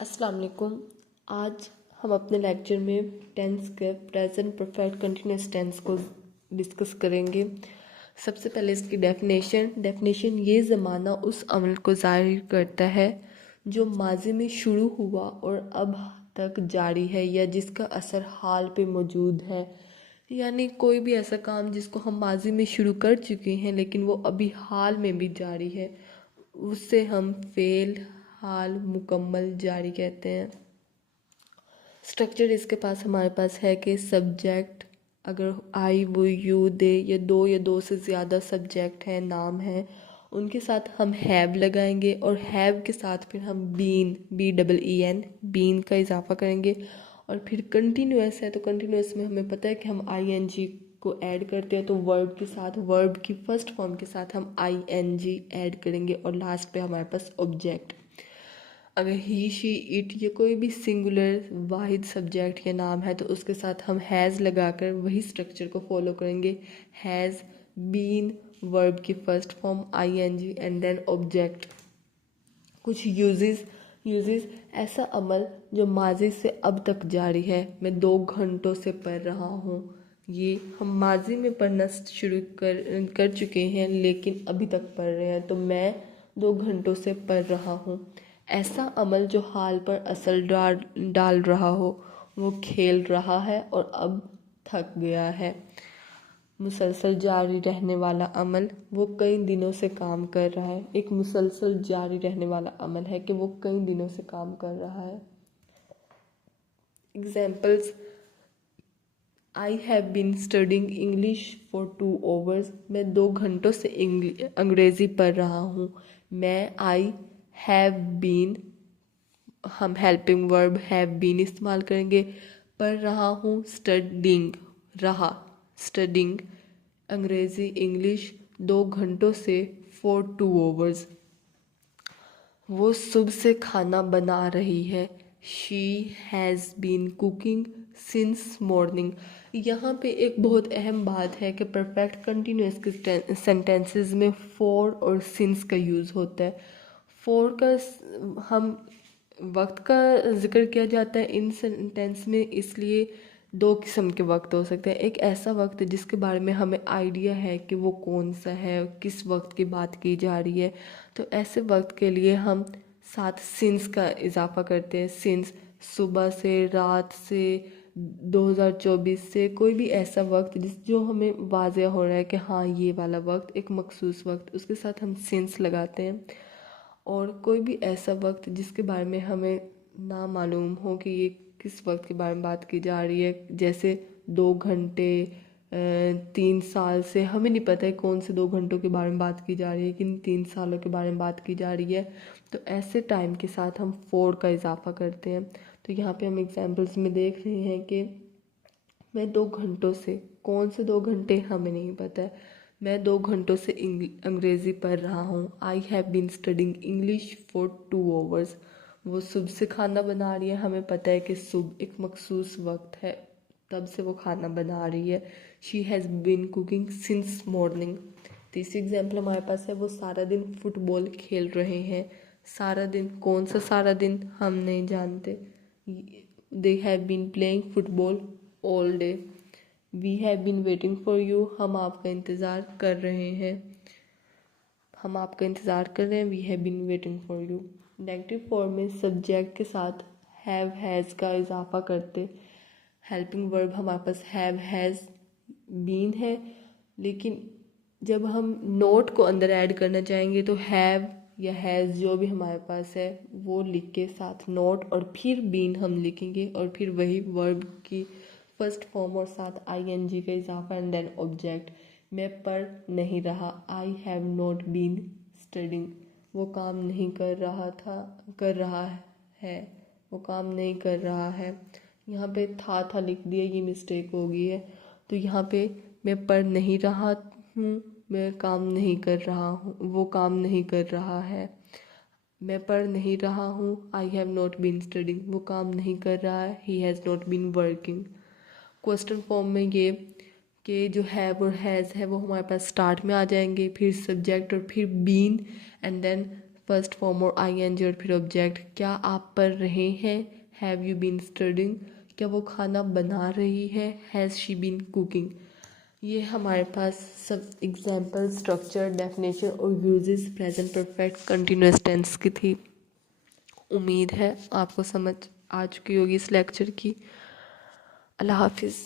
अस्सलाम वालेकुम। आज हम अपने लेक्चर में टेंस के प्रेजेंट परफेक्ट कंटिन्यूस टेंस को डिस्कस करेंगे। सबसे पहले इसकी डेफिनेशन ये ज़माना उस अमल को ज़ाहिर करता है जो माजी में शुरू हुआ और अब तक जारी है या जिसका असर हाल पे मौजूद है। यानी कोई भी ऐसा काम जिसको हम माजी में शुरू कर चुके हैं लेकिन वो अभी हाल में भी जारी है, उससे हम फेल, हाल, मुकम्मल, जारी कहते हैं। स्ट्रक्चर इसके पास हमारे पास है कि सब्जेक्ट, अगर आई, वो, यू, दे या दो से ज़्यादा सब्जेक्ट हैं, नाम हैं, उनके साथ हम हैव लगाएंगे और हैव के साथ फिर हम BEEN बीन का इजाफा करेंगे। और फिर कंटिन्यूस है तो कंटिन्यूस में हमें पता है कि हम ING को ऐड करते हैं, तो वर्ब के साथ, वर्ब की फर्स्ट फॉर्म के साथ हम ING ऐड करेंगे और लास्ट पे हमारे पास ऑब्जेक्ट। अगर ही, शी, इट ये कोई भी सिंगुलर वाहिद सब्जेक्ट या नाम है तो उसके साथ हम हैज़ लगाकर वही स्ट्रक्चर को फॉलो करेंगे। हैज़ बीन, वर्ब की first form ING and then object. कुछ यूजेस ऐसा अमल जो माजी से अब तक जारी है। मैं 2 घंटों से पढ़ रहा हूँ, ये हम माजी में पढ़ना शुरू कर चुके हैं लेकिन अभी तक पढ़ रहे हैं, तो मैं 2 घंटों से पढ़ रहा हूँ। ऐसा अमल जो हाल पर असर डाल रहा हो, वो खेल रहा है और अब थक गया है। मुसलसल जारी रहने वाला अमल, वो कई दिनों से काम कर रहा है। एक मुसलसल जारी रहने वाला अमल है कि वो कई दिनों से काम कर रहा है। Examples: I have been studying English for 2 hours। मैं 2 घंटों से अंग्रेज़ी पढ़ रहा हूँ। मैं, आई हैव बीन, हम हेल्पिंग वर्ब हैव बीन इस्तेमाल करेंगे। पढ़ रहा हूँ, स्टडिंग, रहा, स्टडिंग, अंग्रेज़ी इंग्लिश 2 घंटों से फॉर 2 hours। वो सुबह से खाना बना रही है। She has been cooking since morning. यहाँ पे एक बहुत अहम बात है कि परफेक्ट कंटिन्यूस के सेंटेंसेस में फॉर और सिंस का यूज़ होता है। फॉर का हम वक्त का जिक्र किया जाता है इन सेंटेंस में, इसलिए 2 किस्म के वक्त हो सकते हैं। एक ऐसा वक्त जिसके बारे में हमें आइडिया है कि वो कौन सा है, किस वक्त की बात की जा रही है, तो ऐसे वक्त के लिए हम साथ सिंस का इजाफा करते हैं। सिंस सुबह से, रात से, 2024 से, कोई भी ऐसा वक्त जो हमें वाज़ेह हो रहा है कि हाँ ये वाला वक्त एक मखसूस वक्त, उसके साथ हम सिंस लगाते हैं। और कोई भी ऐसा वक्त जिसके बारे में हमें ना मालूम हो कि ये किस वक्त के बारे में बात की जा रही है, जैसे 2 घंटे, 3 साल से, हमें नहीं पता है कौन से 2 घंटों के बारे में बात की जा रही है, किन 3 सालों के बारे में बात की जा रही है, तो ऐसे टाइम के साथ हम फॉर का इजाफा करते हैं। तो यहाँ पे हम एग्जांपल्स में देख रहे हैं कि मैं 2 घंटों से, कौन से 2 घंटे हमें नहीं पता है, मैं 2 घंटों से अंग्रेज़ी पढ़ रहा हूँ। I have been studying English for 2 hours। वो सुबह से खाना बना रही है, हमें पता है कि सुबह एक मखसूस वक्त है, तब से वो खाना बना रही है। She has been cooking since morning. तीसरी एग्जाम्पल हमारे पास है, वो सारा दिन फुटबॉल खेल रहे हैं। सारा दिन, कौन सा सारा दिन हम नहीं जानते। They have been playing football all day. We have been waiting for you, हम आपका इंतज़ार कर रहे हैं, हम आपका इंतज़ार कर रहे हैं। We have been waiting for you. Negative form में सब्जेक्ट के साथ हैव, हैज़ का इजाफा करते। हेल्पिंग वर्ब हमारे पास हैव, हैज़, बीन है, लेकिन जब हम नोट को अंदर ऐड करना चाहेंगे तो हैव या हैज़ जो भी हमारे पास है वो लिख के साथ नोट और फिर बीन हम लिखेंगे और फिर वही वर्ब की फर्स्ट फॉर्म और साथ ING का इजाफा एंड देन ऑब्जेक्ट। मैं पढ़ नहीं रहा, I have not been studying. वो काम नहीं कर रहा था, कर रहा है, वो काम नहीं कर रहा है। यहाँ पे था लिख दिया, ये मिस्टेक हो गई है। तो यहाँ पे मैं पढ़ नहीं रहा हूँ, मैं काम नहीं कर रहा हूँ, वो काम नहीं कर रहा है। मैं पढ़ नहीं रहा हूँ, I have not been studying, वो काम नहीं कर रहा है, he has not been working. Question form में ये कि जो हैव और हैज़ है वो हमारे पास स्टार्ट में आ जाएंगे, फिर सब्जेक्ट और फिर been and then first form और आईएनजी और फिर ऑब्जेक्ट। क्या आप पढ़ रहे हैं, हैव यू बीन स्टडिंग। क्या वो खाना बना रही है, हैज़ शी बीन कुकिंग। ये हमारे पास सब एग्जाम्पल, स्ट्रक्चर, डेफिनेशन और uses present perfect continuous tense की थी। उम्मीद है आपको समझ आ चुकी होगी इस लेक्चर की। अल्लाह हाफिज़।